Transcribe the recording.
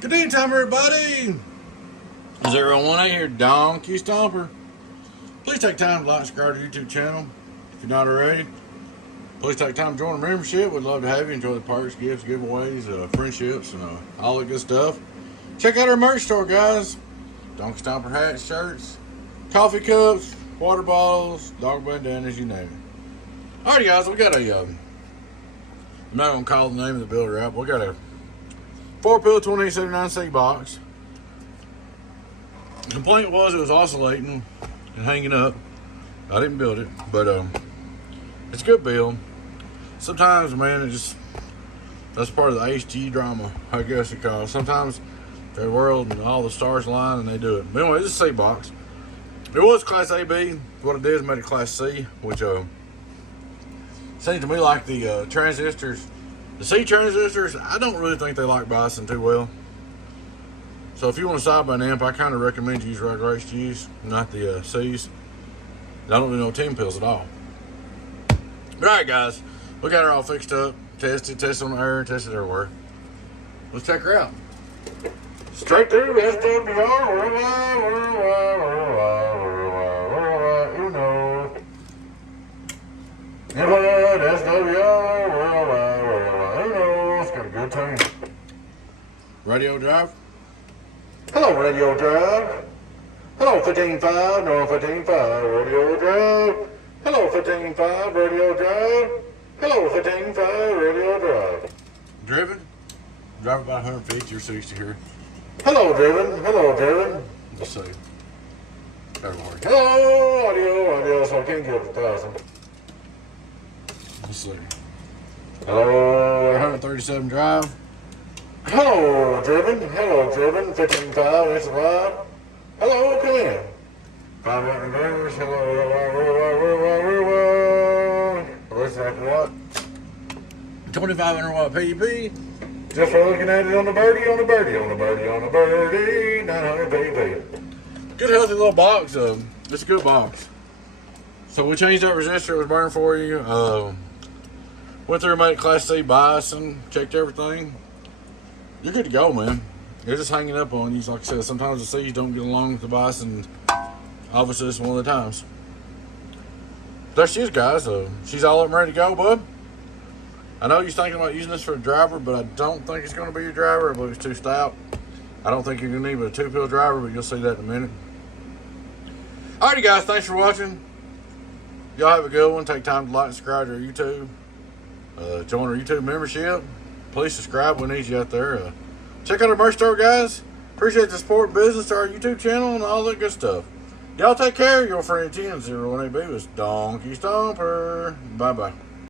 Good day time, everybody. 018 here, Donkey Stomper. Please take time to like and subscribe to our YouTube channel if you're not already. Please take time to join the membership. We'd love to have you. Enjoy the perks, gifts, giveaways, friendships, and all that good stuff. Check out our merch store, guys. Donkey Stomper hats, shirts, coffee cups, water bottles, dog bandanas, you name it. Alrighty, guys, we got a, I'm not going to call the name of the builder out, but we got a 4-pill 2879C box. The complaint was it was oscillating and hanging up. I didn't build it, but it's a good build. Sometimes, man, that's part of the HG drama, I guess it calls. Sometimes the world and all the stars align and they do it. But anyway, it's a C box. It was Class AB. What it did is made it Class C, which seems to me like the transistors. The C transistors, I don't really think they like biasing too well. So if you want a sideband amp, I kind of recommend you use regular HGs, not the C's. I don't do no 10 pills at all. But alright, guys, we got her all fixed up, tested on the air, tested everywhere. Let's check her out. Straight through SWR, you know. SWR, it's got a good tune. Radio drive. Hello, radio drive. Hello, 15.5, no 15.5, radio drive. Hello, 15.5, radio drive. Hello, 15.5, radio drive. Driven? Drive about 150 or 60 here. Hello, driven. Hello, driven. Let's see. That'll work. Hello, audio, so I can't give it 1,000. Let's see. Hello, 137 drive. Hello, driven. Hello, driven. 15.5, it's alive. Hello, come in. 5 watt inverters. Hello, listen after what? 2,500 watt PEP. Just for looking at it on the birdie, 900 PEP. Good healthy little box. It's a good box. So we changed that resistor. It was burning for you. Went through and made Class C bias and checked everything. You're good to go, man. They're just hanging up on you. Like I said, sometimes the C's don't get along with the bias, and obviously it's one of the times. There she is, guys. She's all up and ready to go, bud. I know you're thinking about using this for a driver, but I don't think it's going to be your driver. I believe it's too stout. I don't think you're going to need but a 2-pill driver, but you'll see that in a minute. Alrighty, guys. Thanks for watching. Y'all have a good one. Take time to like and subscribe to our YouTube. Join our YouTube membership. Please subscribe. We need you out there. Check out our merch store, guys. Appreciate the support business to our YouTube channel and all that good stuff. Y'all take care. Your friend 10-018B was Donkey Stomper. Bye-bye.